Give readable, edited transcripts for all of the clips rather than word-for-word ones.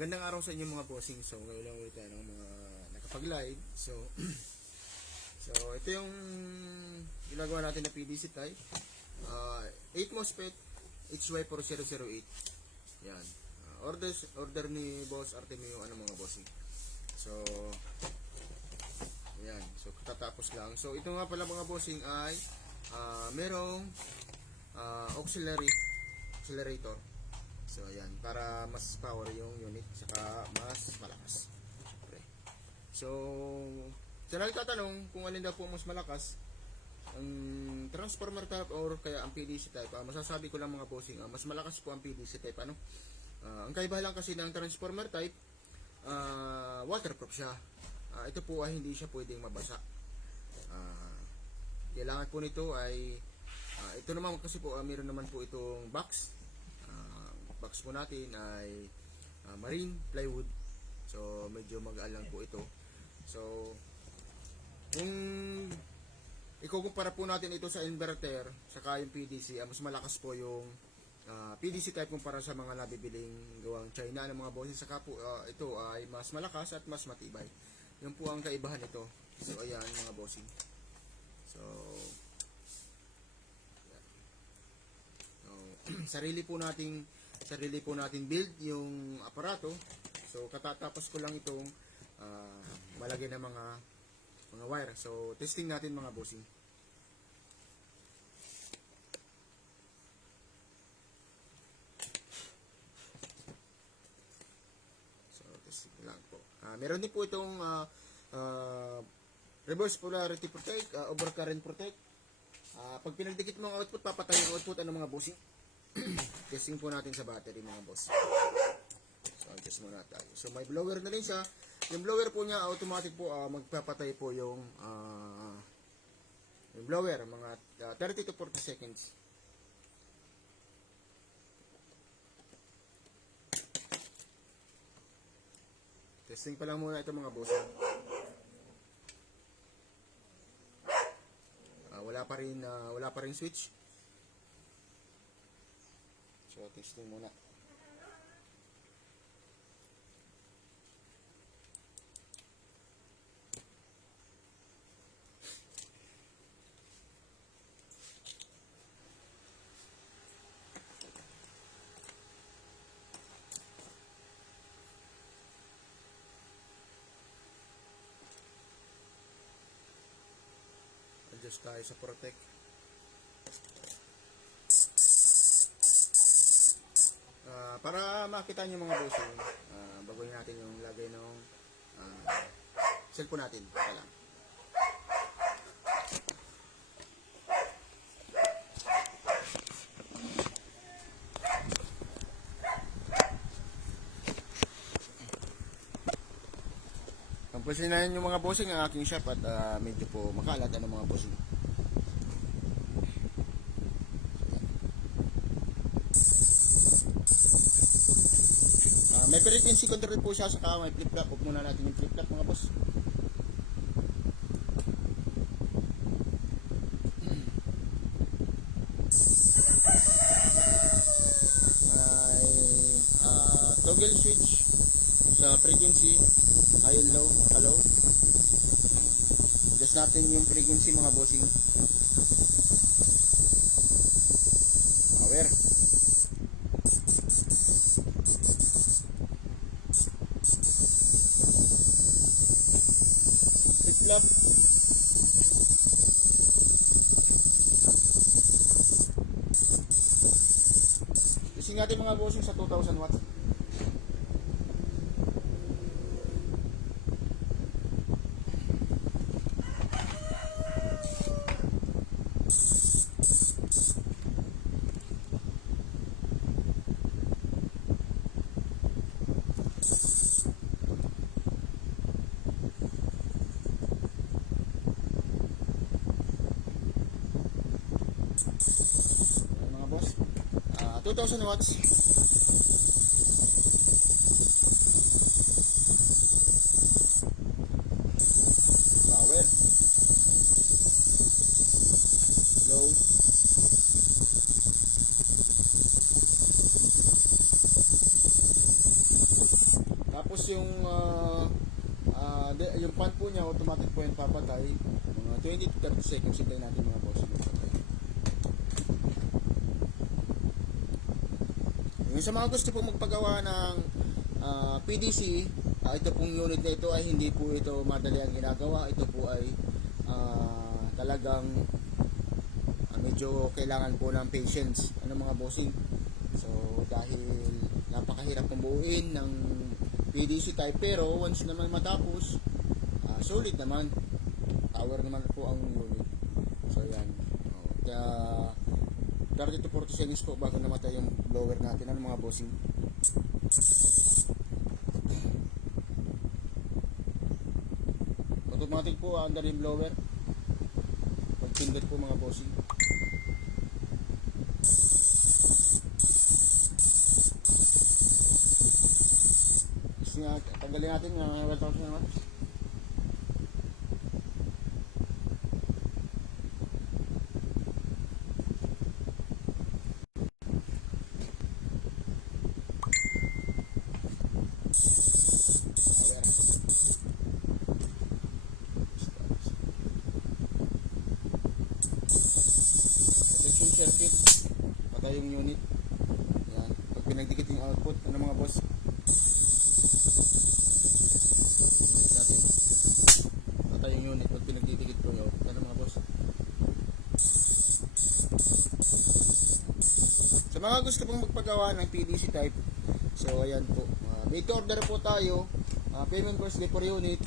Magandang araw sa inyo mga bossing. So ngayon lang ulit tayo ng mga nakapag-live. So ito yung ginagawa natin na PDC type. 8 MOSFET HY4008. Yan. Order ni Boss Artemio mga bossing. So ayan. So katatapos lang. So ito nga pala mga bossing ay merong accelerator. So ayan, para mas power yung unit saka mas malakas. Siyempre. So sa nagtatanong kung alin daw po mas malakas, ang transformer type or kaya ang PDC type, masasabi ko lang mga bossing, mas malakas po ang PDC type. Ang kaibahan lang kasi ng transformer type, waterproof siya. Ito po ay hindi siya pwedeng mabasa. Kailangan po nito ay ito naman kasi po meron naman po itong box po natin ay marine plywood. So medyo mag-alang po ito. So kung ikukumpara po natin ito sa inverter saka yung PDC, mas malakas po yung PDC type kumpara sa mga nabibiling gawang China ng mga bossing. Saka po ito ay mas malakas at mas matibay. Yun po ang kaibahan nito. So ayan mga bossing. So sarili po nating build yung aparato. So katatapos ko lang itong malagyan ng mga wire. So testing natin mga bossing. So testing lang po. Meron din po itong reverse polarity protect, overcurrent protect. Pag pinagdikit mo ang output, papatay ang output mga bossing. Testing po natin sa battery mga boss. So adjust muna tayo. So may blower na rin siya. Yung blower po niya automatic po magpapatay po yung blower mga 30 to 40 seconds. Testing pa lang muna ito mga boss. Wala pa rin switch. So testing muna. Adjust tayo sa protect. Para makita nyo mga bossing, baguhin natin yung lagay ng cellphone natin. Ito lang. Pampasinahin yung mga bossing ang aking shop at medyo po makalat mga bossing. May frequency control po siya, saka may flip-flop. Huwag muna natin yung flip-flop mga boss. May toggle switch sa frequency, high and low, hello. Adjust natin yung frequency mga bossing. Power. Flip-flop. Testing natin mga bossing sa 2000 watts. Mga boss, 2000 watts. Power. Low. yung yung fan po niya automatic po yung papatay. Mga 20 to 30 seconds hintayin natin mga boss. Yung sa mga gusto po magpagawa ng PDC, ito pong unit na ito ay hindi po ito madali ang ginagawa. Ito po ay talagang medyo kailangan po ng patience mga bossing. So dahil napakahirap pong buuin ng PDC type, pero once naman matapos, solid naman, power naman po ang unit. So yan, kaya 30 to 40 seconds po bago namatay yung blower natin mga bossing. Automatic po under yung blower pag pindot po mga bossing. Tanggalin natin yung 1,000 naman. Protection circuit, patay yung unit. Yan. Pag pinagdikit yung output, mga boss, yung unit pag pinagdidikit ko yun, mga boss. Sa mga gusto pong magpagawa ng PDC type, so ayan po, made to order po tayo, payment first day per unit,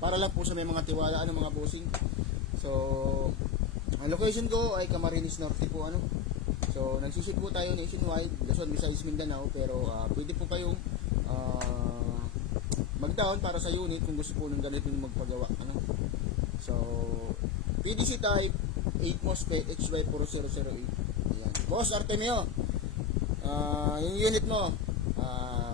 para lang po sa may mga tiwala mga bossing. So ang location ko ay Camarines Norte po so nagsiship po tayo nationwide, Luzon, Visayas, Mindanao, pero pwede po kayong mag-down para sa unit kung gusto po ng ganito yung magpagawa So PDC type 8 MOSFET HY4008. Ayan. Boss Artemio, yung unit mo,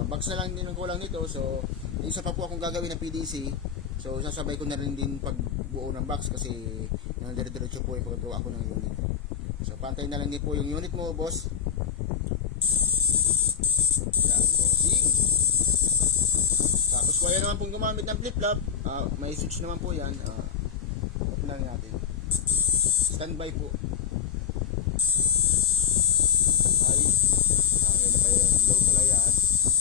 box na lang din ang kulang nito. So isa pa po akong gagawin na PDC, so sasabay ko na rin din pagbuo ng box kasi dire-diretso po yung paggawa ko ng unit. So pantay na lang din po yung unit mo, boss. Yan, bossing. Tapos kung ayaw naman pong gumamit ng flip-flop, may switch naman po yan. Open lang natin. Standby po. High. Hangin na kayo. Low pala yan.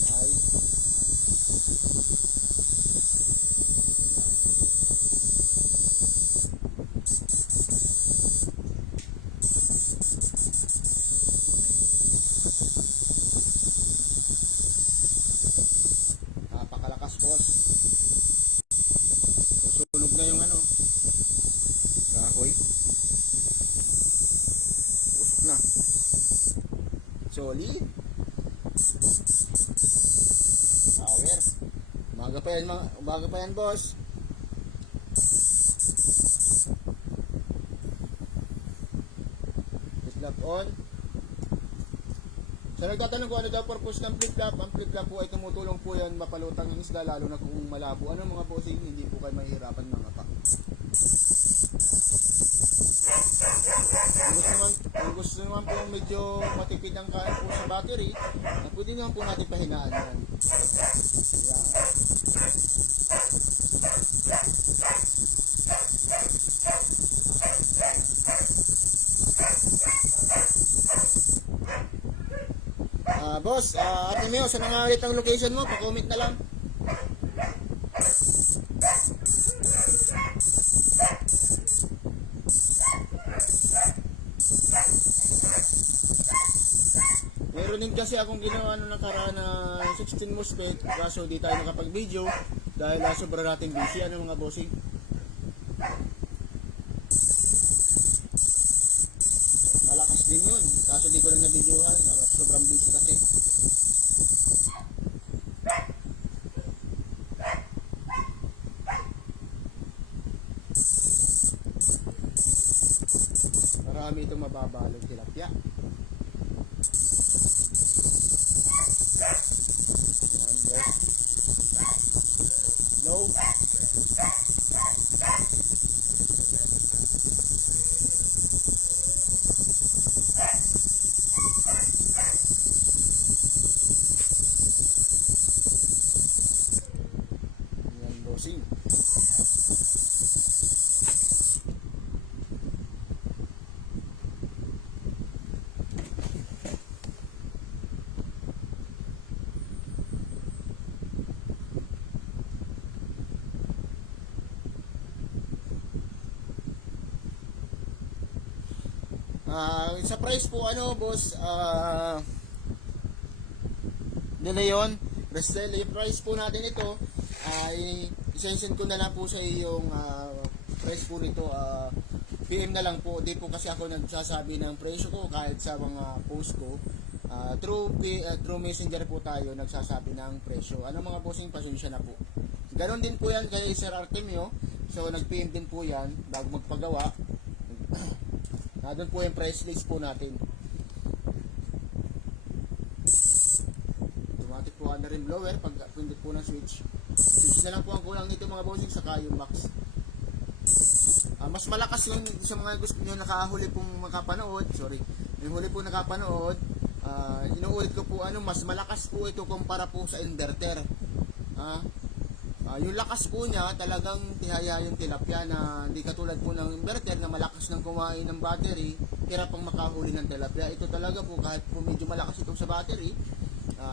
High. Napakalakas, boss. Susunog na yung kahoy. Usok na. Solid. Power. Umaga pa yan, boss. Flip-flop on. So nagtatanong ko ano daw purpose ng flip-flop. Ang flip-flop po ay tumutulong po yan mapalutang ng isda, lalo na kung malabo. Mga bossing, hindi po kayo mahihirapan mga pa. Kung gusto naman po medyo matipid ang kain po sa battery, pwede naman po natin pahinaan yan. Yan. Boss, Artemio, saan nga ulit ang location mo? Pa-comment na lang. Meron din kasi akong ginawa nung nakaraan na 16 MOSFET, kaso di tayo nakapag-video dahil sobrang natin busy mga bossing. Malakas din yun, kaso di ko lang na-videohan, sobrang busy kasi. Marami itong mababalong tilapia. Low. Sa price po ano boss, De Leon, Restel, yung price po natin ito ay isensend ko na lang po sa yung price po nito. PM na lang po, di po kasi ako nagsasabi ng presyo ko kahit sa mga post ko. Through messenger po tayo nagsasabi ng presyo. Ano mga bossing, pasensya na po. Ganon din po yan kay Sir Artemio. So nag-PM din po yan bago magpagawa. Doon po yung price list po natin. Automatic po under rim blower pag pindot po ng switch. Switch na lang po ang kulang nito mga bossing, saka yung box. Mas malakas yun sa mga gusto nyo nakahuli pong makapanood. Sorry, yung huli po nakapanood. Inuulit ko po mas malakas po ito kumpara po sa inverter. Yung lakas po niya talagang tihaya yung tilapia, na hindi katulad po ng inverter na malakas ng kumain ng battery, hirap pang makahuli ng tilapia. Ito talaga po kahit po medyo malakas ito sa battery,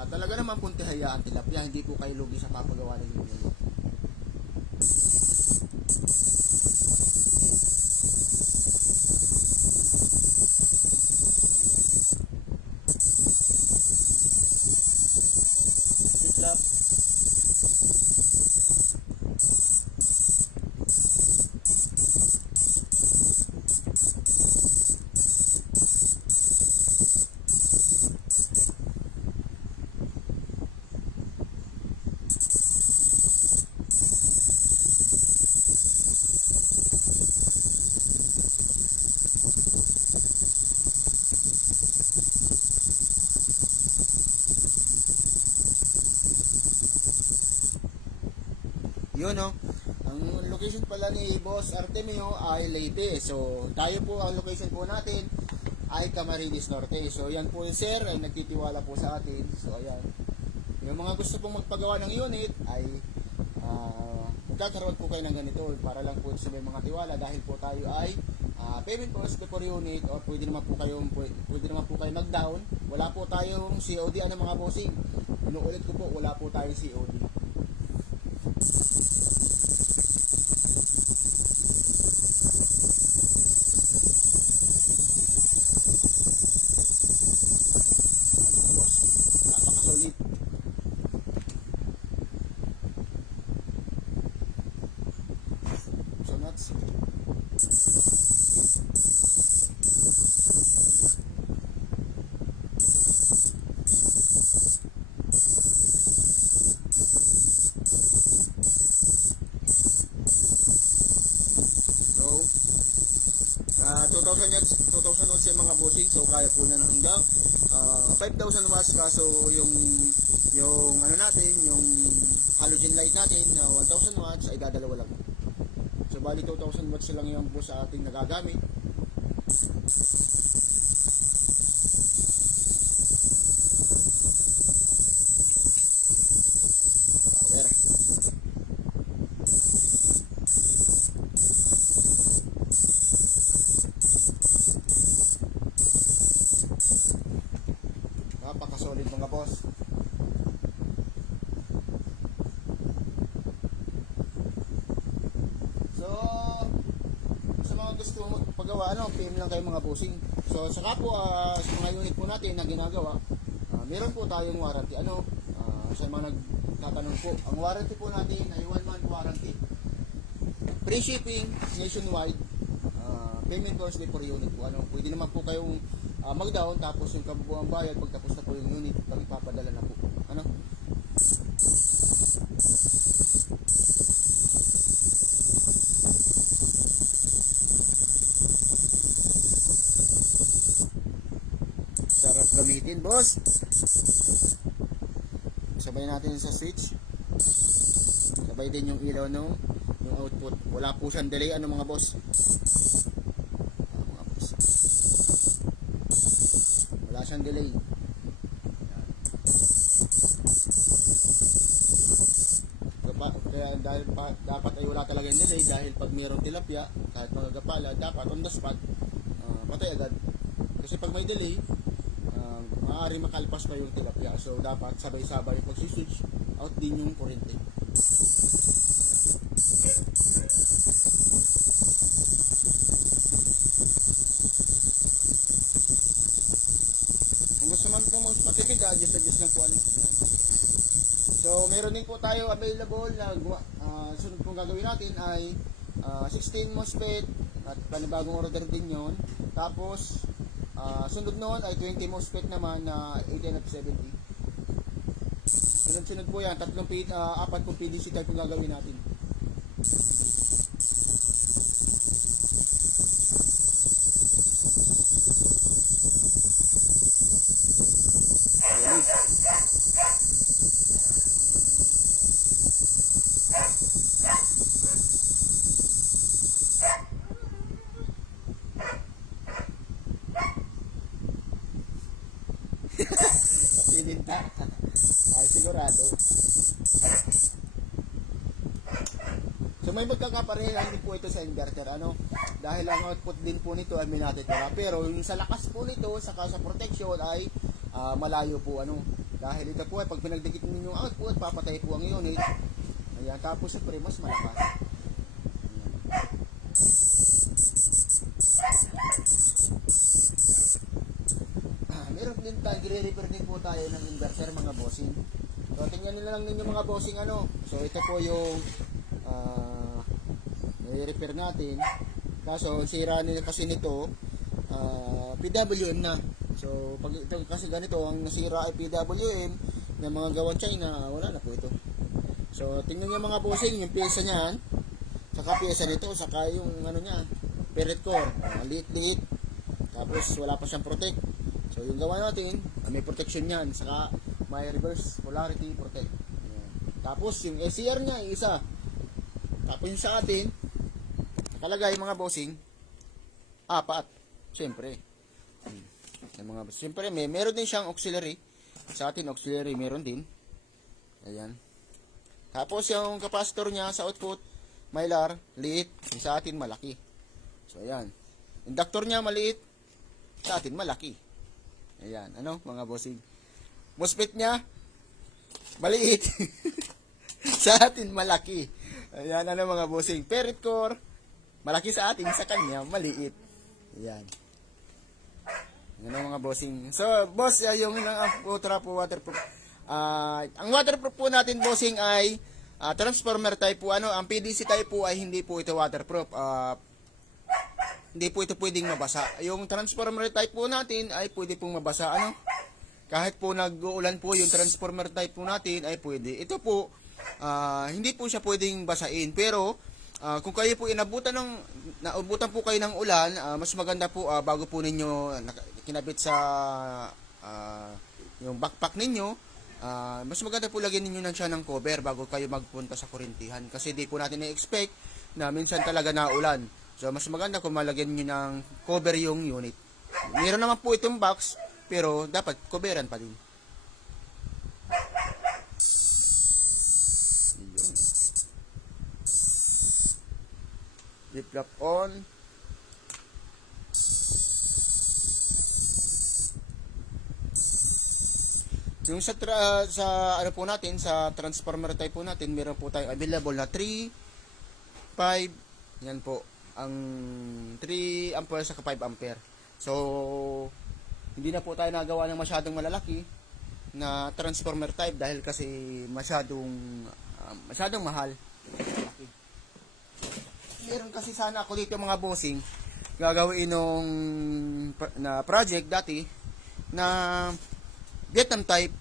talaga naman po tihaya ang tilapia, hindi po kayo lugi sa papagawa ng inyo. Yun ang location pala ni Boss Artemio ay Leyte. So tayo po, ang location po natin ay Camarines Norte. So yan po yung sir ay nagtitiwala po sa atin. So ayan, yung mga gusto pong magpagawa ng unit ay magkakaroon po kayo ng ganito para lang po sa may mga tiwala, dahil po tayo ay payment po per unit, or pwede naman po kayo mag-down. Wala po tayong COD mga bossing. Inuulit ko po, wala po tayong COD. Napakasulit. So nuts. So 2,000 watts yung mga bossing. So kaya po na hanggang 5,000 watts, kaso yung natin, yung halogen light natin na 1,000 watts ay dadalawa lang. So bali 2,000 watts lang yung po sa ating nagagamit. Power. Napaka-solid mga boss. So sa mga gusto magpagawa, PM lang kayo mga bossing. So saka po sa mga unit po natin na ginagawa, meron po tayong warranty. Sa mga nagtatanong po, ang warranty po natin ay 1 month warranty. Free shipping nationwide. Payment course per unit po. Pwede naman po kayong mag-down, tapos yung kabubuang bayad pagtapos na po yung unit, pag ipapadala na po. Sarap gamitin, boss. Sabay natin sa switch. Sabay din yung ilaw yung output. Wala po siyang delay mga boss. Wala siyang delay. Kaya dapat ay wala talaga yung delay, dahil pag mayroong tilapia, kahit mga gapala, dapat on the spot patay agad. Kasi pag may delay, maaaring makalpas pa yung tilapia. So dapat sabay-sabay pag switch out din yung kuryente. po ano. Yan. So, meron din po tayo available na sunod pong gagawin natin ay 16 MOSFET at panibagong order din yon. Tapos, sunod noon ay 20 MOSFET naman na 18F70. Sunod-sunod po yan. Apat po PDC type yung gagawin natin. Pilinta. Ay, sigurado. So may magkakaparehan din po ito sa inverter, ano? Dahil ang output din po nito ay may natitira. Pero yung sa lakas po nito, saka sa protection ay malayo po, ano? Dahil ito po ay pag pinagdikit ninyo yung output, papatay po ang unit. Ayan, tapos siyempre mas malakas. Meron din tayo, gire-repair din po tayo ng inverter mga bossing. So tingnan nila lang ninyo mga bossing, ano. So ito po yung i-repair natin. Kaso sira nila kasi nito PWM na. So pag ito kasi ganito ang nasira ay PWM ng mga gawang China, wala na po ito. So tingnan niyo mga bossing yung pyesa niyan, saka pyesa nito, saka yung ano niya, ferrite core, liit-liit. Tapos wala pa siyang protect. So yung gawa natin, may protection niyan, saka may reverse polarity protect. Ayan. Tapos yung SCR niya isa. Tapos yung sa atin nakalagay mga bossing apat. Siyempre. Siyempre meron din siyang auxiliary. Sa atin auxiliary meron din. Ayan. Tapos yung capacitor niya sa output mylar, liit, sa atin malaki. So ayan. Inductor niya maliit, sa atin malaki. Ayan, ano mga bossing. MOSFET niya maliit. Sa atin malaki. Ayan, ano mga bossing. Ferrite core malaki sa atin, sa kanya maliit. Ayan. Ano mga bossing. So, boss, yung ultra po waterproof. Ang waterproof po natin, bossing, ay transformer type po. Ano, ang PDC type po ay hindi po ito waterproof. Hindi po ito pwedeng mabasa. Yung transformer type po natin ay pwede pong mabasa. Ano? Kahit po nag-uulan po yung transformer type po natin ay pwede. Ito po, hindi po siya pwedeng basain. Pero, kung kayo po naubutan po kayo ng ulan, mas maganda po bago po ninyo kinabit sa yung backpack ninyo, mas maganda po lagyan ninyo siya ng cover bago kayo magpunta sa kurintihan. Kasi di po natin na-expect na minsan talaga naulan. So, mas maganda kung malagyan nyo ng cover yung unit. Meron naman po itong box, pero dapat coveran pa din. Yun. Flip-flop on. Yung sa ano po natin, sa transformer type po natin, meron po tayong available na 3, 5, yan po. Ang 3 ampere sa 5 ampere. So, hindi na po tayo nagawa ng masyadong malalaki na transformer type dahil kasi masyadong mahal. Meron kasi sana ako dito mga bossing gagawin nung na project dati na Vietnam type.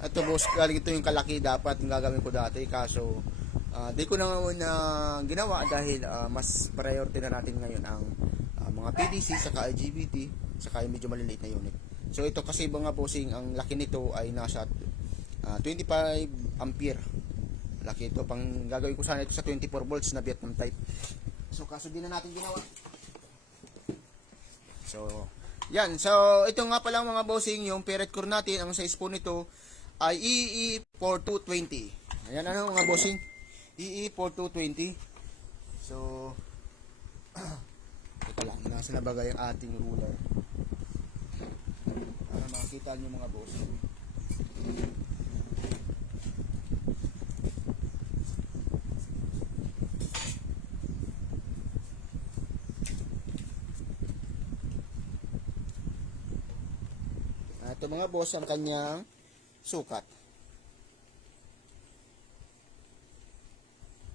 Ito boss, galing ito yung kalaki dapat yung gagawin ko dati, kaso di ko na ginawa dahil mas priority na natin ngayon ang mga PDC saka IGBT saka yung medyo maliliit na unit. So ito kasi mga bossing, ang laki nito ay nasa 25 ampere. Laki ito, pang gagawin ko sana ito sa 24 volts na Vietnam type. So kaso di na natin ginawa. So yan, so ito nga pala mga bossing, yung ferrite core natin, ang size po nito ay EE4220. Ayan, ano mga bossing, EE4220. So ito lang, nasa na bagay ang ating ruler para makita nyo mga bossing. Ito mga boss ang kanyang sukat.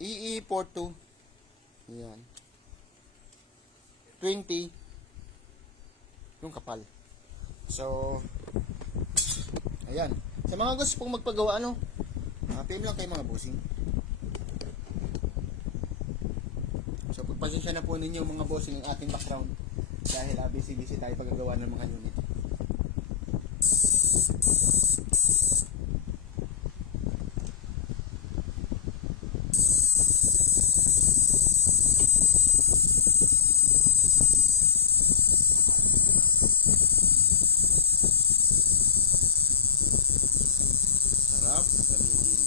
EE42. Ayan. 20 yung kapal. So, ayan. Sa mga gusto pong magpagawa, PM lang kayo mga bossing. So, pagpasensya na po ninyo mga bossing ang ating background dahil busy-busy tayo paggagawa ng mga unit. Sarap gamitin.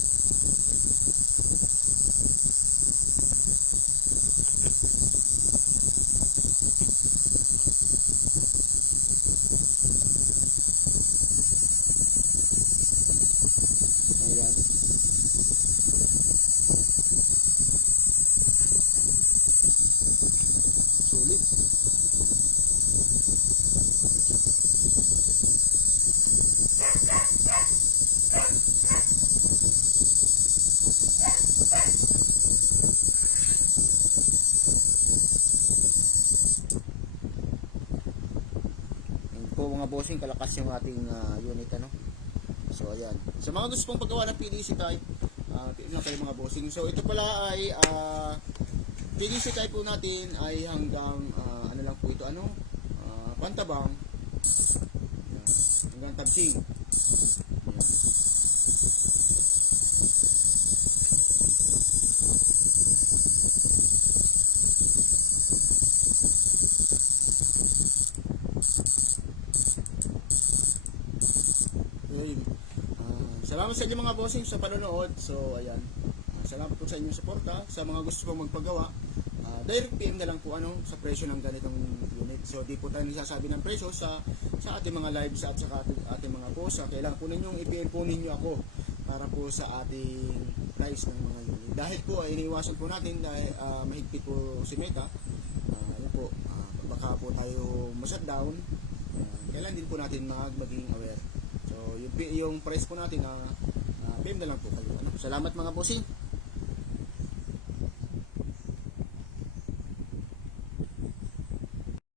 Ayan. Sulit. Ayan po mga bossing, kalakas yung ating unit So ayan. Sa mga gusto pong paggawa ng PDC type, PM lang kayo mga bossing. So ito pala ay PDC type po natin ay hanggang ano lang po ito, pantabang. Ayan. Hanggang tabsing. Ayan. Ayun. Salamat sa inyo mga bossing sa panonood. So ayan. Salamat po sa inyong suporta. Sa mga gusto pong magpagawa, direct PM na lang po sa presyo ng ganitong unit. So di po tayo nagsasabi ng presyo sa ating mga lives at sa ating mga post. Kailangan po ninyong i-PM po ninyo ako para po sa ating price ng mga unit. Dahil po ay iniiwasan po natin dahil mahigpit po si Meta. Ayan po, baka po tayo ma-shutdown. Kailan din po natin maging aware. So yung price po natin PM na lang po kayo. Salamat mga bossing.